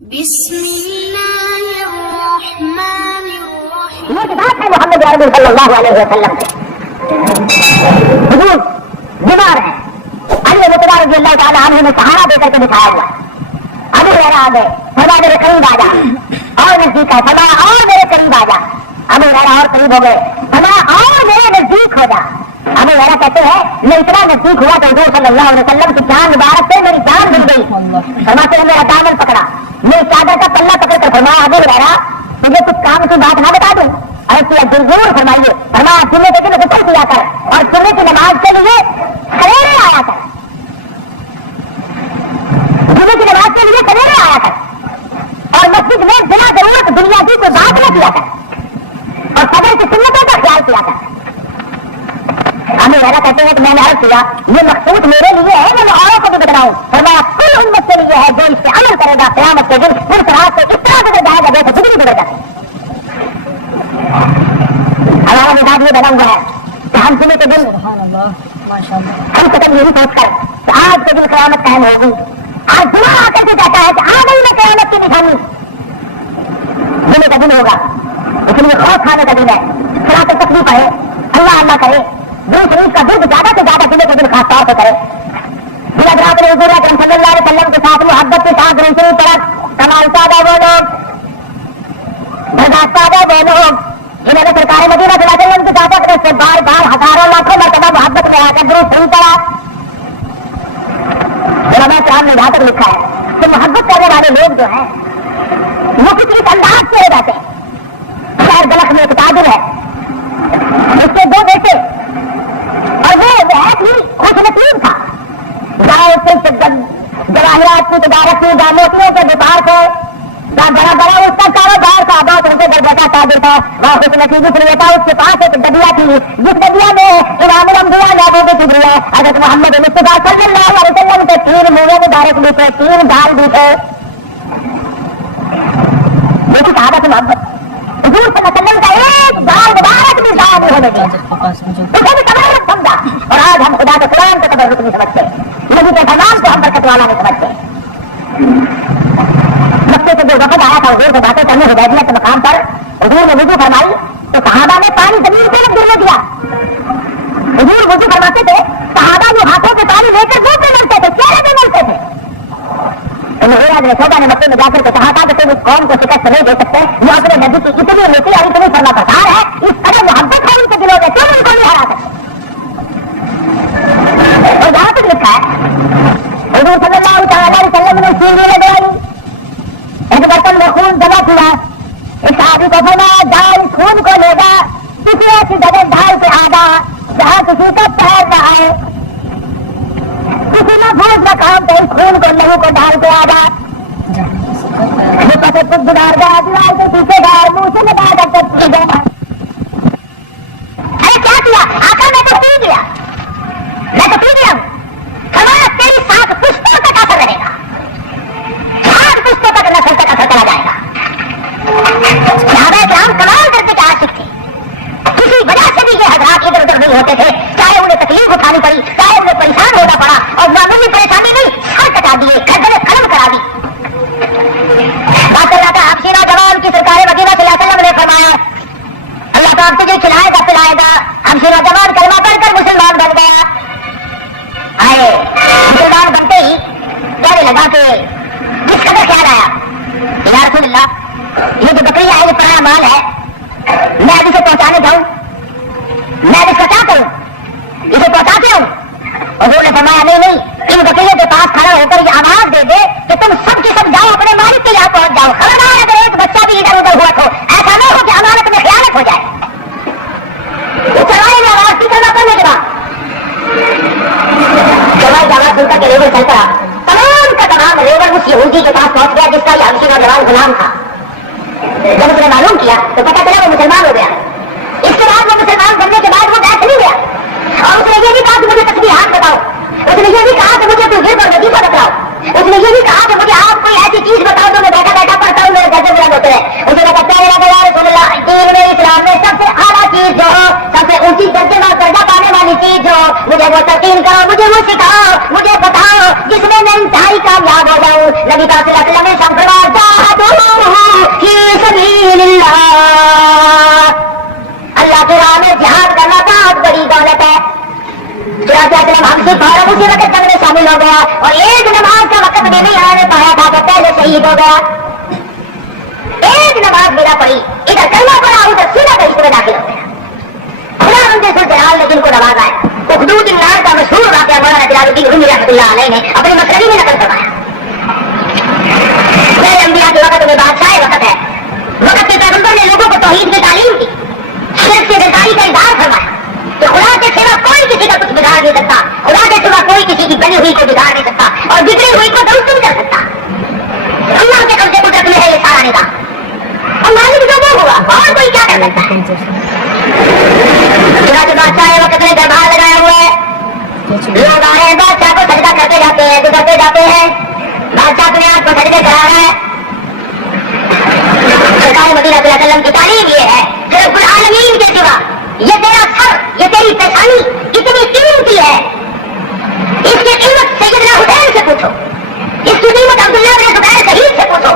بسم اللہ الرحمن الرحیم. یہ بات ہے محمد عربی صلی اللہ علیہ وسلم سے. حضور بیمار ہیں. علی مطلع رضی اللہ تعالیٰ عنہ نے سہارا دے کر کے بٹھایا ہوا. ابو ہریرہ آ گئے. فرمایا میرے قریب آ جا. اور نزدیک ہے. فرمایا اور میرے قریب آ جا. ابو ہریرہ اور قریب ہو گئے. فرمایا اور میرے نزدیک ہو جا. ابو ہریرہ کہتے ہیں میں اتنا نزدیک ہوا تو حضور صلی اللہ علیہ وسلم کی جان مبارک سے میری جان مل گئی. فرماتے ہیں میرا دامن پکڑا. میں چادر کا پلہ پکڑ کر فرمایا ابو ہریرہ مجھے کچھ کام کی بات نہ بتا دوں. اور ضرور فرمائیے. فرمایا جمعے کے دن غسل کیا کر اور جمعے کی نماز کے لیے سویرے آیا کر. جمعے کی نماز کے لیے سویرے آیا کر اور مسجد میں بنا ضرورت دنیا کی کوئی بات نہ کیا کر اور فجر کی سنتوں کا خیال کیا کر. ہم ایسا کہتے ہیں کہ میں نے عرض کیا یہ مخصوص میرے لیے ہے میں اوروں کو بھی بتاؤں. فرمایا کل امت کے لیے ہے جو اس پہ عمل کرے گا قیامت کے دن پھر رات سے اس طرح گزر جائے گا جیسے بجلی گزر جاتی. ہمارا مزاج یہ بنا ہوا ہے کہ ہم جمعے کے دن ہم قدم یہی سوچ کر کہ آج کے دن قیامت قائم ہوگی. آج جمعہ آ کر کے کہتا ہے کہ آ گئی میں قیامت کی نشانی. جمعے کا دن ہوگا اس لیے خوف کھانے کا دن ہے. صلاۃ تسبیح پڑھے اللہ اللہ کرے. دل شریف کا درد زیادہ سے زیادہ جمعے کے دن خاص طور سے کرے. حضرات حضور اکرم صلی اللہ علیہ وسلم کے ساتھ محبت کے ساتھ دوسری طرف کمال سادہ وہ لوگ برداشت سادہ وہ لوگ جنہوں نے سرکار مدینہ صلی اللہ علیہ وسلم کے ساتھ سے بار بار ہزاروں لاکھوں مرتبہ محبت میں آ کر درود صحیح کرا. علماء کرام نے یہاں تک لکھا ہے کہ محبت کرنے والے لوگ جو ہیں وہ کچھ اس انداز سے ہو جاتے ہیں. خیر گلخ میں ایک تاجر ہے اس کے دو بیٹے اور وہ بہت ہی خوش نصیب تھا. جواہرات کی تجارت کی موتیوں کے وپار سے بڑا بڑا اس کا کاروبار تھا. بہت روپے در بیٹا تاجر تھا. بہت خوش نصیب اس لیے تھا. اس کے پاس ایک ڈبیا تھی جس ڈبیا میں امام الانبیاء نبی کی ڈبیا حضرت محمد مصطفیٰ صلی اللہ علیہ وسلم کے 3 منہ مبارک بھی تھے 3 دال بھی تھے. لیکن صحابہ کی محبت حضور صلی اللہ علیہ وسلم کا ایک دال مبارک بھی ضائع نہیں ہونے دیا. اسے بھی تبرک سمجھا. اور آج ہم خدا کے قرآن کو تبرک نہیں سمجھتے. نبی کے فرمان کو ہم برکت والا نہیں سمجھتے. مکے سے جو وفد آیا تھا حضور سے باتیں کرنے حدیبیہ کے مقام پر حضور نے وضو فرمائی تو صحابہ نے پانی زمین پہ گرنے دیا. حضور وضو فرماتے تھے صحابہ جو ہاتھوں پہ پانی لے کر منہ پہ ملتے تھے چہرے پہ ملتے تھے. تو مغیرہ بن شعبہ نے مکے میں جا کر کے کہا تھا کہ تم اس قوم کو شکست نہیں دے سکتے. یہ اپنے نبی کی اتنی نیکی اور اتنی فرما بردار ہے اس قدر محبت ہے ان کے دلوں میں تم ان کو نہیں ہرا سکتے. اور جہاں تک لکھا ہے حضور صلی اللہ علیہ وسلم نے سینگی لگائی ایک برتن میں خون جمع کیا. اس صحابی کو فرمایا جا اس خون کو لے جا کسی ایسی جگہ ڈھال کے آگا جہاں کسی کا پیر نہ آئے. کسی محفوظ مقام پہ اس خون کو لہو کو ڈال کے آگا. گزار گیا دیوار کے پیچھے گیا منہ سے لگا کر گیا. ارے کیا کیا آقا میں تو پی گیا میں تو پی گیا ہوں. ہمارا تیری 7 پشتوں تک اثر رہے گا. 7 پشتوں تک نسل تک اثر چلا جائے گا. صحابہ کرام کمال درجے کے عاشق تھے. کسی وجہ سے بھی یہ حضرات ادھر ادھر نہیں ہوتے تھے. چاہے انہیں تکلیف اٹھانی پڑی چاہے انہیں پریشان ہونا پڑا اور معمولی پریشانی نہیں سر کٹا دیے گردنیں قلم کرا دی. بات کر رہا تھا حبشی نوجوان کی سرکار مدینہ صلی اللہ علیہ وسلم نے فرمایا اللہ تو آپ تجھے کھلائے گا پلائے گا. حبشی نوجوان کلمہ پڑھ کر مسلمان بن گیا. آئے مسلمان بنتے ہی کہنے لگا کہ جس قدر خیال آیا یا رسول اللہ یہ جو بکری ہے یہ پرانا مال ہے میں اب اسے پہنچانے جاؤں میں اب اس کا کیا کروں اسے پہنچاتے ہوں. حضور نے فرمایا نہیں ان بکریوں کے پاس کھڑا ہو کر یہ آواز دے دے کہ تم سب کے سب جاؤ اپنے مالک کے یہاں پہنچ جاؤ. خبردار اگر ایک بچہ بھی ادھر ادھر ہوا تو ایسا نہ ہو کہ امانت میں خیانت ہو جائے. چلائے آواز کی کرنا کرنے کے بعد جواب سن کر کے ریور چلتا تمام کا تمام ریور اس یہودی کے پاس پہنچ گیا جس کا یہ حبشی نوجوان غلام تھا. جب اس نے معلوم کیا تو پتا چلا وہ مسلمان ہو گیا. اس کے بعد وہ مسلمان بننے کے بعد وہ بیٹھ نہیں گیا اور اس نے یہ بھی کہا کہ مجھے تسبیحات بتاؤ. اس نے یہ بھی کہا کہ مجھے تو ذکر اور وظیفہ بتاؤ. اس نے یہ بھی کہا کہ مجھے آپ کوئی ایسی چیز بتاؤ جو میں بیٹھا بیٹھا پڑھتا ہوں میرے جیسے بلند ہوتے ہیں. اس نے کہا رسول اللہ دین میں اسلام میں سب سے اعلیٰ چیز جو ہو سب سے اونچی درجے میں درجہ پانے والی چیز جو مجھے وہ تلقین کرو مجھے وہ سکھاؤ مجھے بتاؤ جس میں میں انتہائی کامیاب ہو جاؤں. نبی صلی اللہ علیہ وسلم نے شہید ہو گیا. ایک نماز میرا پڑھی, ادھر کلمہ پڑھا, ادھر سیدھا بہشت میں داخل ہو گیا. خدا بندے ذوالجلال نے جن کو نوازا ہے, حدود النار کا مشہور واقعہ مولانا جلال الدین رومی رحمۃ اللہ علیہ نے اپنی مسئلے میں نقل فرمایا. میرے انبیاء کے وقت میں بادشاہ وقت ہے, وقت کے پیغمبر نے لوگوں کو توحید کی تعلیم دی, شرک سے بیزاری کا اظہار فرمایا کہ خدا کے سوا کوئی کسی کا کچھ بگاڑ نہیں سکتا, خدا کے سوا کوئی کسی کی بنی ہوئی کو بگاڑ نہیں سکتا اور بگڑی ہوئی کو درست نہیں کر سکتا. اللہ کے قبضے قدرت میں ہے یہ سارا نظام, اور مالک جو وہ ہوا اور کوئی کیا کر سکتا ہے. بادشاہ وقت میں دربار لگایا ہوا ہے, لوگ آ رہے ہیں, بادشاہ کو سجدہ کرتے جاتے ہیں, گزرتے جاتے ہیں. بادشاہ اپنے آپ کو سجدے کرا رہا ہے. سرکار مدینہ صلی اللہ علیہ وسلم کی تعلیم یہ ہے کہ رب العالمین کے سوا یہ تیرا سر, یہ تیری پیشانی کتنی قیمتی ہے, اس کی قیمت سیدنا حسین سے پوچھو, اس کی قیمت عبداللہ بن زبیر شہید سے پوچھو,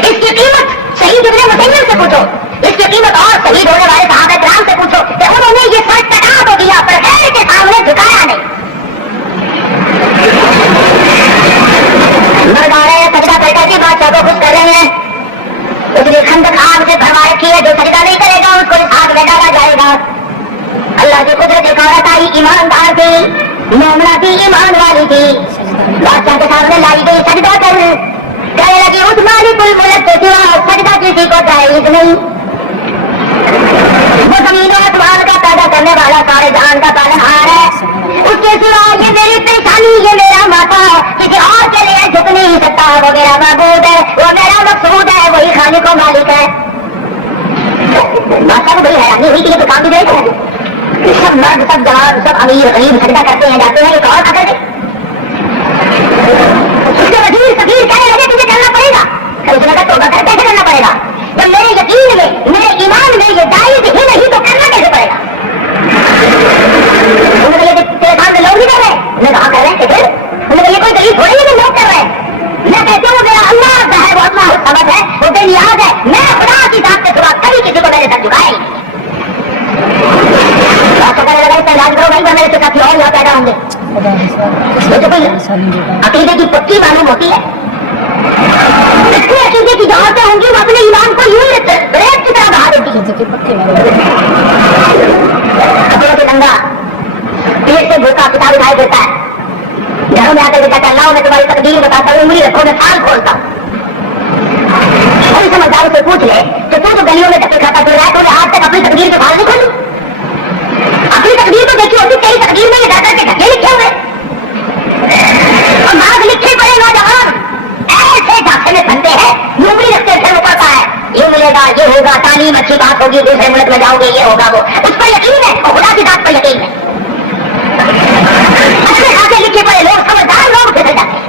اس کی قیمت شہید ابن مسیلم سے پوچھو, اس کی قیمت اور شہید ہونے والے صحابہ کرام سے پوچھو کہ انہوں نے یہ سر کٹا تو دیا پر خیر کے سامنے جھکایا نہیں. مرد آ رہے ہیں, سجدہ کر کر کے بادشاہ کو خوش کر رہے ہیں. اس نے خندق آگ سے بھروا رکھی ہے, جو سجدہ نہیں کرے گا اس کو اس آگ میں ڈالا جائے گا. اللہ کی قدرت ایک عورت آئی, ایماندار تھی, مومنہ تھی, ایمان والی تھی. بادشاہ کے سامنے لائی گئی, سجدہ کر, کہنے لگی اس مالک الملک کے سوا سجدہ کسی کو جائز نہیں. وہ زمین و آسمان کا پیدا کرنے والا, سارے جہان کا پالنہار ہے, اس کے سوا یہ میری پریشانی, یہ میرا ماتا کسی اور کے لیے جھک نہیں سکتا. وہ میرا معبود ہے, وہ میرا مقصود ہے, وہی خالق و مالک ہے. بادشاہ کو بڑی حیرانی ہوئی کہ یہ تو کام بھی دیکھ رہے ہیں, سب مرد, سب جوان, سب امیر غریب سجدہ کرتے ہیں, جاتے ہیں, ایک اور پکڑ گئے. اس کے وزیر سفیر کہنے لگے تجھے کرنا پڑے گا. اس نے کہا توبہ کر, کیسے کرنا پڑے گا جب میرے یقین میں, میرے ایمان میں یہ جائز ہی نہیں تو کرنا کیسے پڑے گا. انہوں نے یہ تیرے سامنے لوگ نہیں کر رہے, میں کہاں کر رہے ہیں کہ پھر انہوں نے یہ کوئی دلیل تھوڑی ہے کہ لوگ کر رہے ہیں. میں کہتا ہوں میرا اللہ ہے, وہ اپنا سمجھ ہے, وہ بے نیاز ہے, میں خدا کی ذات کے سوا کبھی کسی کو میرے ساتھ جھکائے نہیں. میرے سے کافی اور یہاں پیدا ہوں گے. یہ تو کوئی عقیدے کی پکی معلوم ہوتی ہے. اتنی عقیدے کی جہاں ہوں گی وہ اپنے ایمان کو یوں بریک کی طرح بہا دیتی ہے. کپڑوں سے ننگا, پیٹ سے بھوکا, کتاب اٹھائے دیتا ہے, گھروں میں آ کر کہتا ہے اللہ میں تمہاری تقدیر بتاتا ہوں, انگلی رکھو, میں سال کھولتا ہوں. کوئی سمجھدار سے پوچھ لے کہ تو جو گلیوں میں ڈکے کھاتا پھر رہا ہے, تو نے آج تک اپنی تقدیر کے بھال نہیں کھولی. اپنی تقدیر کو دیکھی ہوتی, تیری تقدیر میں یہ ڈاکٹر کے ڈھکے لکھے ہوئے, اور ماغ لکھے پڑے نوجوان ایسے ڈھاکے میں بنتے ہیں, نوکری رکھتے پھر وہ پڑتا ہے, یہ ملے گا, یہ ہوگا, تعلیم اچھی بات ہوگی, دوسرے ملک میں جاؤ گے, یہ ہوگا, وہ اس پر یقین ہے, اور خدا کی ذات پر یقین ہے. اچھے خاصے لکھے پڑے لوگ, سمجھدار لوگ پھسل جاتے ہیں.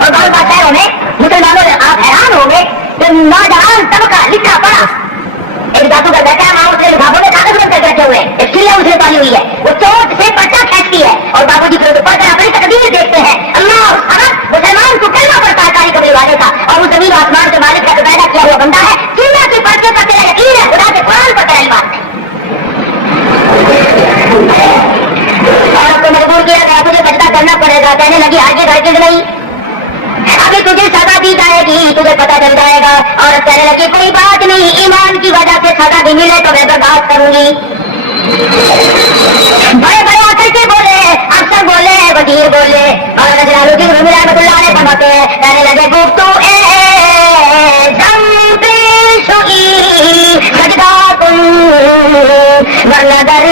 اور بہت بات شہروں میں مسلمانوں میں آپ حیران ہوں گے کہ نوجوان طبقہ لکھا پڑا, ایک دادو کا بیٹا ہے, وہاں اس نے لفافوں میں کاغذ بن کر بیٹھے ہوئے, ایک چڑیا اس نے پالی ہوئی ہے, وہ چوٹ سے پرچہ کھینچتی ہے, اور بابو جی پھر پڑھ کر اپنی تقدیر دیکھتے ہیں. اللہ خبر مسلمان کو کلمہ پڑتا ہے کاری قبل والے کا, اور وہ زمین آسمان کے مالک کا پیدا کیا ہوا بندہ ہے. چڑیا کے پرچے پر تیرا یقین ہے, خدا کے قرآن پر تیرا ایمان ہے. اور اب تو مجبور کیا گیا, تجھے سجدہ کرنا پڑے گا. کہنے لگی آگے گھر کے نہیں, ابھی تجھے سزا دی جائے گی, تجھے پتہ چل جائے گا. اور کہنے لگی کوئی بات نہیں, ایمان کی وجہ سے سزا بھی ملے تو میں برداشت کروں گی. بڑے بڑے آ کر کے بولے, افسر بولے, وزیر بولے, اور جلال الدین رومی رحمۃ اللہ علیہ فرماتے ہیں, کہنے لگے گفتو اے دم پیش ہوئی سجدہ تم ورنہ در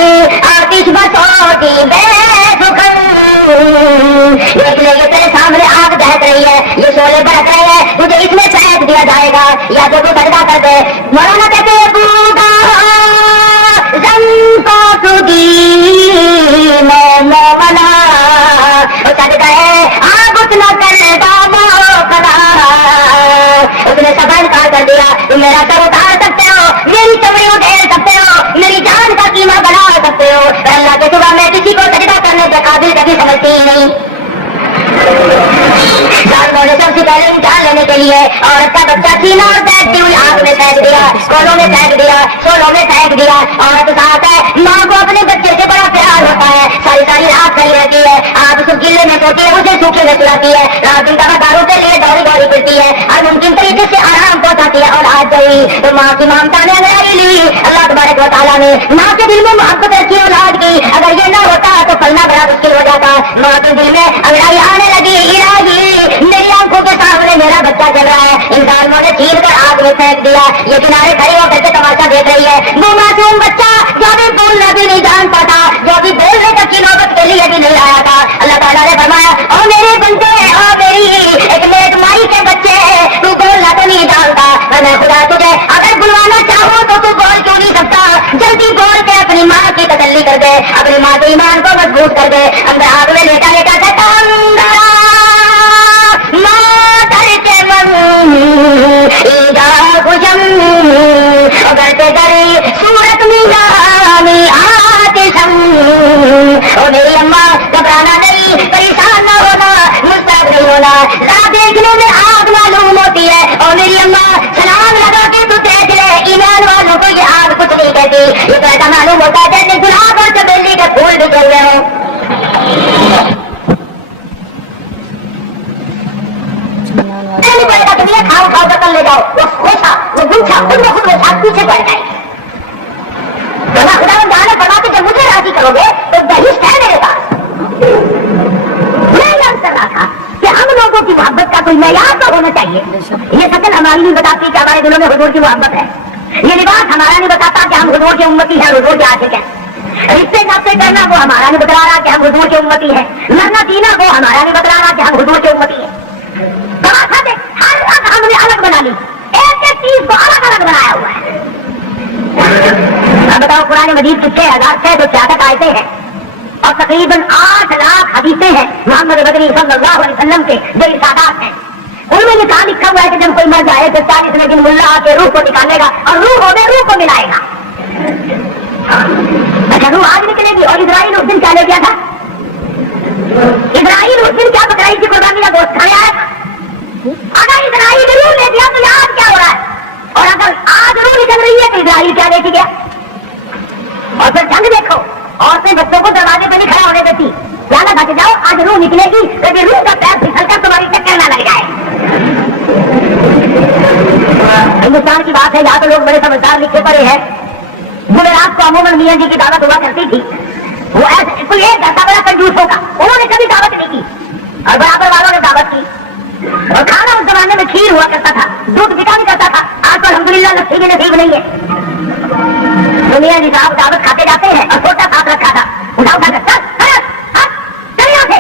آتش بسوتی بے سخن. دیکھ لے یہ تیرے سامنے آگ دہک رہی ہے, یہ شعلے بھڑک رہے ہیں, تجھے اس میں پھینک دیا جائے گا, یا تو سجدہ کر دے. مولانا کہتے ہیں بودا زن کو تجھی میں مومنا, سجدہ ہے آگ اتنا کر بابو کلا. اس نے سب انکار کر دیا, تم میرا سر اتار سکتے ہو, میری چمڑی ادھیڑ سکتے ہو, میری جان کا قیمہ بنا سکتے ہو, اللہ کے سوا میں کسی کو سجدہ کرنے کے قابل کبھی سمجھتی ہی نہیں. ظالموں نے سب سے پہلے امتحان لینے کے لیے عورت کا بچہ سینہ اور بیٹھتی ہوئی آگ میں پھینک دیا, کولوں میں پھینک دیا, شولوں میں پھینک دیا. عورت ساتھ ہے, ماں کو اپنے بچے سے بڑا پیار ہوتا ہے, ساری ساری رات کھڑی رہتی ہے, آپ اس گلے میں سوتی ہے اسے سوکھے میں سلاتی ہے، رات دن داروں کے لیے دوڑی دوڑی پھرتی ہے، ہر ممکن طریقے سے آرام پہنچاتی ہے، اور آج گئی تو ماں کی ممتا نے انگڑائی لی۔ اللہ تبارک و تعالیٰ نے ماں کے دل میں محبت رکھی اولاد کی، اگر یہ نہ ہوتا تو پلنا بڑا مشکل ہو جاتا۔ ماں کے دل میں انگڑائی آنے لگی، الہی میری آنکھوں کے سامنے میرا بچہ چل رہا ہے، ان ظالموں نے چھین کر آگ میں پھینک دیا، یہ کنارے کھڑی ہو کر کے تماشا دیکھ رہی ہے۔ وہ معصوم بچہ جو بھی بولنا بھی نہیں جانتا تھا، جو بھی بولنے تک کی نوبت کے لیے بھی نہیں آیا تھا، اللہ تعالیٰ نے فرمایا او میرے بندے، او میری ایک نیک مائی کے بچے، تو بولنا تو نہیں جانتا، میں خدا تجھے اگر بلوانا چاہوں تو بول کیوں نہیں سکتا؟ جلدی بول کے اپنی ماں کی تسلی کر دے، اپنی ماں کے ایمان کو مضبوط کر دے۔ اندر آگ میں لیٹا لیٹا کہتا سورت میں آتشم، او میری اماں گھبرانا نہیں، پریشان نہ ہونا، مستعد نہیں ہونا، راہ دیکھنے میں آگ معلوم ہوتی ہے، اور میری اماں سلام لگا کے تو دیکھ لے، ایمان والوں کو یہ آگ کچھ نہیں کہتی، یہ تو ایسا معلوم ہوتا ہے جیسے گلاب اور چمیلی کے پھول بکھر رہے ہوں۔ نہیں پڑے گا کہ کھاؤ کھاؤ کر لے جاؤ، وہ خوشا وہ گنچا خود بخود میں ساتھ پیچھے پڑ جائے۔ خدا جانے فرما کے جب مجھے راضی کرو گے تو بہشت ہے میرے پاس۔ میں یاد کر رہا تھا کہ ہم لوگوں کی محبت کا کوئی معیار تو ہونا چاہیے۔ یہ شکل ہماری نہیں بتاتی کہ ہمارے دلوں میں حضور کی محبت ہے، یہ لباس ہمارا نہیں بتاتا کہ ہم حضور کی امتی ہیں، حضور کے عاشق ہیں، رشتے ناطے کرنا وہ ہمارا نہیں بتلا رہا کہ ہم حضور کی امتی ہیں، مرنا جینا وہ ہمارا نہیں بتلا رہا کہ ہم حضور کی امتی ہیں۔ ہر رنگ ہم نے الگ بنا لی، ایک ایک چیز کو الگ الگ بنایا ہوا ہے۔ اب بتاؤ قرآن مجید کی 6,666 آیتیں ہیں اور تقریباً 8 لاکھ حدیثیں ہیں محمد بدری صلی اللہ علیہ وسلم کے جو ارشادات ہیں، ان میں یہ کہاں لکھا ہوا ہے کہ جب کوئی مر جائے تو 40 دن ملا آ کے روح کو نکالے گا اور روح ہو گئے روح کو ملائے گا۔ اچھا روح آج نکلے گی، اور اسرائیل اس دن کیا لے گیا تھا؟ اسرائیل اس دن کیا بکرائی کی قربانی کا گوشت کھانے آیا تھا؟ اگر اسرائیل روح لے گیا تو یاد کیا ہو رہا ہے؟ اور اگر آج روح نکل رہی ہے تو اسرائیل کیا لے کے گیا؟ اور پھر جنگ دیکھو، عورتیں بچوں کو دروازے پہ نہیں کھڑا ہونے دیتی، کیا نہ بچ جاؤ آج روح نکلے گی لیکن روح کا پیر پھسل کر تمہاری چکر نہ لگ جائے۔ ہندوستان کی بات ہے، یہاں تو لوگ بڑے سمجھدار لکھے پڑے ہیں۔ جمعرات کو عموماً میاں جی کی دعوت ہوا کرتی تھی، وہ ایسے کوئی ایک ایسا بڑا کنجوس ہوگا، انہوں نے کبھی دعوت نہیں کی اور برابر والوں نے دعوت کی، اور کھانا اس زمانے میں کھیر ہوا کرتا تھا، دودھ بکا نہیں کرتا تھا، آج تو الحمدللہ لسی بھی نصیب نہیں ہے۔ دنیا جی صاحب دعوت کھاتے جاتے ہیں اور چھوٹا ساتھ رکھا تھا، اٹھا اٹھا کر چل یہاں سے،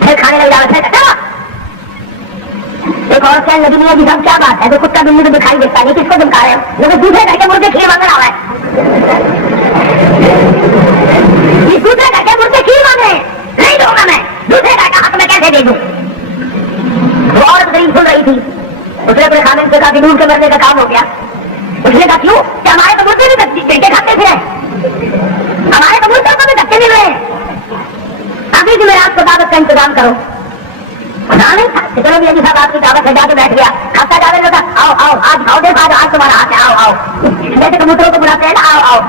پھر کھانے لگ دعوت ہے۔ ایک اور کیا نبی میاں جی صاحب کیا بات ہے، تو کتا دن میں تو دکھائی دیتا نہیں، کس کو دمکا رہے ہو؟ وہ دوسرے گھر کے مرغے کھیر مانگ رہا ہے، دوسرے گھر کے مرغے کھیر مانگ رہے ہیں، نہیں دوں گا میں، دوسرے گھر کا حق میں کیسے دے دوں؟ وہ عورت غریب سن رہی تھی، اس نے اپنے خامن سے کہا کہ نور کے مرنے کا کام ہو گیا۔ اس نے کہا کیوں؟ کہ ہمارے تو مرغے بھی بیٹے کھاتے پھرے، ہمارے تو مرغوں کو بھی دھکے مل رہے ہیں، ابھی جمعرات کو دعوت کا انتظام کرو۔ پتا نہیں تھا کہ چلو میاں جی صاحب آپ کی دعوت ہے، جا کے بیٹھ گیا، کھاتا جا رہے لوگ آؤ آؤ آج کھاؤ دے بعد آج تمہارا ہاتھ ہے، آؤ آؤ، جیسے کبوتروں کو بلاتے ہیں نا آؤ آؤ۔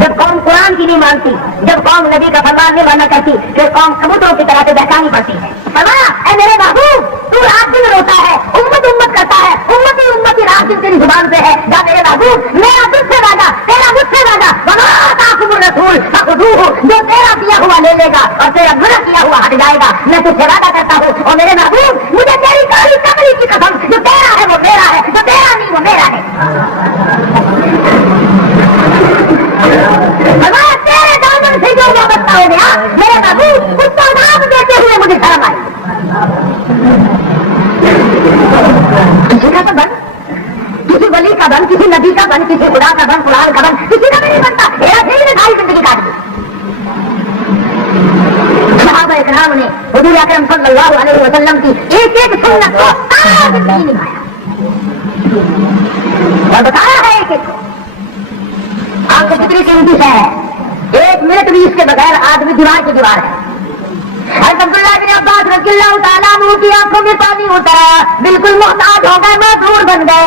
جب قوم قرآن کی نہیں مانتی، جب قوم نبی کا فرمان نہیں ماننا کرتی، پھر قوم کبوتروں کی طرح سے بہکانی پڑتی ہے۔ فرمایا اے میرے محبوب تو رات دن روتا ہے، امت امت کرتا ہے، امتی امتی رات دن تیری زبان پہ ہے، جا میرے محبوب میرا تجھ سے وعدہ، تیرا مجھ سے وعدہ، وما آتاکم الرسول فخذوہ، جو تیرا کیا ہوا لے لے گا اور تیرا برا کیا ہوا ہٹ جائے گا۔ میں تجھ سے وعدہ کرتا ہوں اور میرے محبوب مجھے تیری کالی کملی کی قسم، جو تیرا ہے وہ میرا ہے، جو تیرا نہیں وہ میرا ہے۔ تیرے دامن سے جو وابستہ ہو گیا میرے محبوب اس کو نام دیتے ہوئے مجھے شرم آئی۔ کسی کا تو بن، کسی ولی کا بن، کسی نبی کا بن، کسی خدا کا بن، قرآن کا بن، کسی کا بھی نہیں بنتا، میرا دل نے ساری زندگی کاٹ دی۔ صحابہ اکرام نے حضور اکرم صلی اللہ علیہ وسلم کی ایک ایک سنت کو سارا زندگی نبھایا اور بتایا ہے ایک ایک کو۔ آپ کو کتنی قیمتی ہے، ایک منٹ بھی اس کے بغیر آدمی دیوار کی دیوار ہے۔ عبداللہ بن عباس رضی اللہ تعالیٰ عنہ کی آنکھوں میں پانی اترا، بالکل محتاج ہو گئے، مجبور بن گئے۔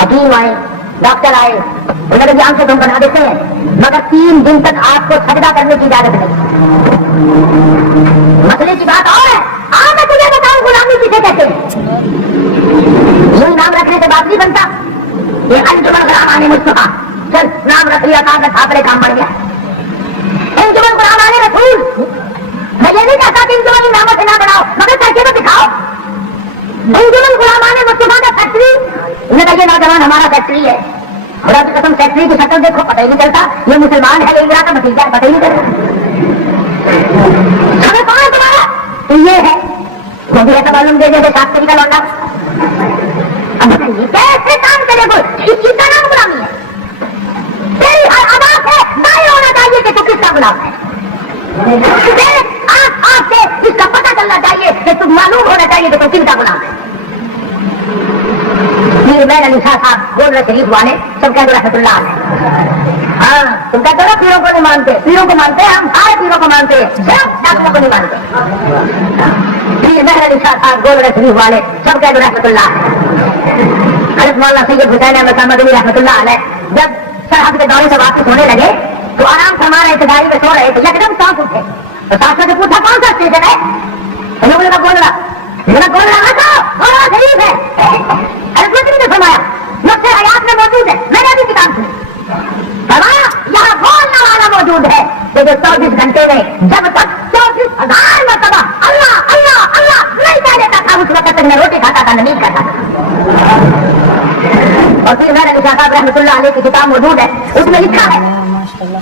حکیم آئے، ڈاکٹر آئے، انہوں نے جان سے تم بنا دیتے ہیں، مگر 3 دن تک آپ کو سجدہ کرنے کی اجازت نہیں. مسئلے کی بات اور ہے. میں تجھے بتاؤں غلامی کسے کہتے ہیں. یوں نام رکھنے سے بات نہیں بنتا. یہ انجمن غلامان مصطفیٰ چل نام رکھ لیا تھا, چھاپڑے کام بڑھ گیا. انجمن غلامان رسول, میں یہ نہیں کہتا کہ انجمن ناموں سے نہ بناؤ, مگر کیسے تو دکھاؤ. انجمن غلامان مصطفیٰ کا فیکٹری, انہیں کہیے نوجوان ہمارا فیکٹری ہے. خدا کی قسم فیکٹری کی شکل دیکھو پتہ ہی نہیں چلتا یہ مسلمان ہے یہ کا بھتیجا ہے, پتہ ہی نہیں چلتا. ہمیں کون ہے تمہارا؟ تو یہ ہے مجھے ایسا معلوم دے دے شاستری کا لوٹا. اب بتائیے کیسے کام کرے کوئی, اس چیز کا نام غلامی ہے. تیری ہر ادا سے ظاہر ہونا چاہیے کہ تو کس کا غلام ہے. تیرے آپ سے اس کا پتہ چلنا چاہیے کہ تم معلوم ہونا چاہیے کہ تو کن کا غلام ہے. پیر مین علی شاہ صاحب گولڈ شریف والے سب کہتے رحمۃ اللہ علیہ. ہاں تم کہتے ہو پیروں کو نہیں مانتے, پیروں کو مانتے ہیں, ہم سارے پیروں کو مانتے ہیں, صرف ڈاکٹروں کو نہیں مانتے. پیر مین علی شاہ صاحب گولڈ شریف والے سب کہتے رحمۃ اللہ علیہ. حضرت مولانا سید حسین احمد مدنی رحمۃ اللہ علیہ جب سرحد کے دورے سے واپس ہونے لگے تو آرام سے ہمارے ابتدائی میں سو رہے تھے, یکدم چونک اٹھے تو ساتھ سے پوچھا کون سا اسٹیشن ہے. انہوں نے گولڈا شریف ہے. نے فرمایا نقص حیات میں موجود ہے, میں نے ابھی کتاب سنی. فرمایا یہاں بولنے والا موجود ہے کہ جو 24 گھنٹے میں جب تک 24,000 مرتبہ اللہ اللہ اللہ نہیں کہہ دیتا تھا اس وقت تک میں روٹی کھاتا تھا, نہیں کھاتا تھا. اور پھر میرے نشا صاحب رحمۃ اللہ علیہ کی کتاب موجود ہے, اس میں لکھا ہے,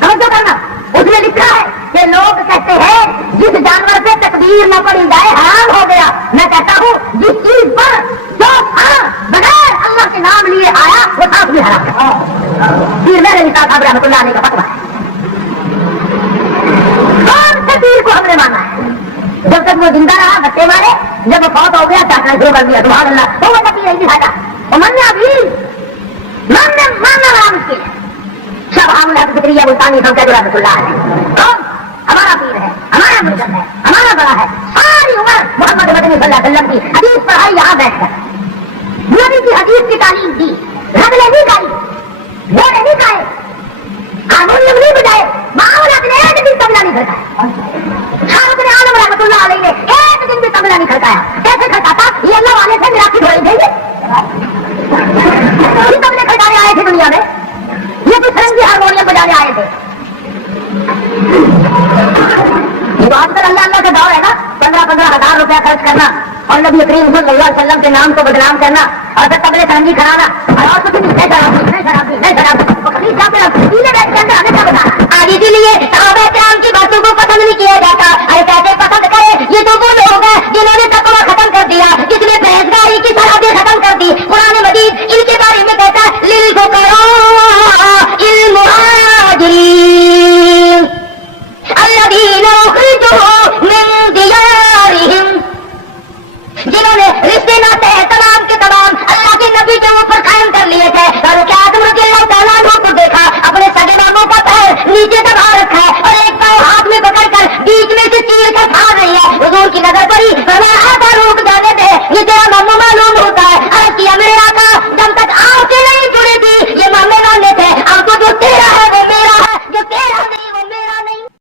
سمجھو کرنا, اس میں لکھا ہے کہ لوگ کہتے ہیں جس جانور سے تقدیر نہ پڑی جائے حرام ہو گیا. میں کہتا ہوں جس چیز پر جو بغیر اللہ کے نام لیے آیا وہ ساتھ بھی حرام ہے. پھر میرے نشا صاحب رحمۃ اللہ علیہ کا فتویٰ ہے. کون سے پیر کو ہم نے مانا ہے؟ جب تک وہ زندہ رہا بچے مارے, جب وہ فوت ہو گیا چاٹنا شروع کر دیا. سبحان اللہ, تو وہ نبی نہیں دکھاتا. وہ ماننا بھی ماننا بڑا مشکل ہے. شاہ محمود فکریہ ملتانی سب کہتے رحمۃ اللہ علیہ کون ہمارا پیر ہے, ہمارا مرشد ہے, ہمارا بڑا ہے. ساری عمر محمد مدنی صلی اللہ علیہ وسلم کی حدیث پڑھائی یہاں بیٹھ کر, نبی کی حدیث کی تعلیم دی, رگلے نہیں گائی, گھوڑے نہیں گائے, ہارمونیم نہیں بجائے, معاون نے ایک دن تبلا نہیں کھڑکایا. شاہ نے عالم رحمۃ اللہ علیہ نے ایک دن بھی تبلا نہیں کھڑکایا. کیسے کھڑکاتا؟ یہ اللہ والے سے میرا کی دھوئی دیں گے. یہ تبلے کھڑکانے آئے تھے دنیا میں, یہ بھی فرنگی ہارمونیم بجانے آئے تھے. یہ تو آج کل اللہ اللہ کا دور ہے نا, 15,000 روپیہ خرچ کرنا اور نبی کریم صلی اللہ علیہ وسلم کے نام کو بدنام کرنا اور پھر تبلے فرنگی کھڑانا اور کچھ نہیں شرابی ہمیں کیا بتا. آج اسی لیے صحابہ کرام کی باتوں کو پسند نہیں کیا جاتا. ارے کیسے پسند کرے, یہ تو وہ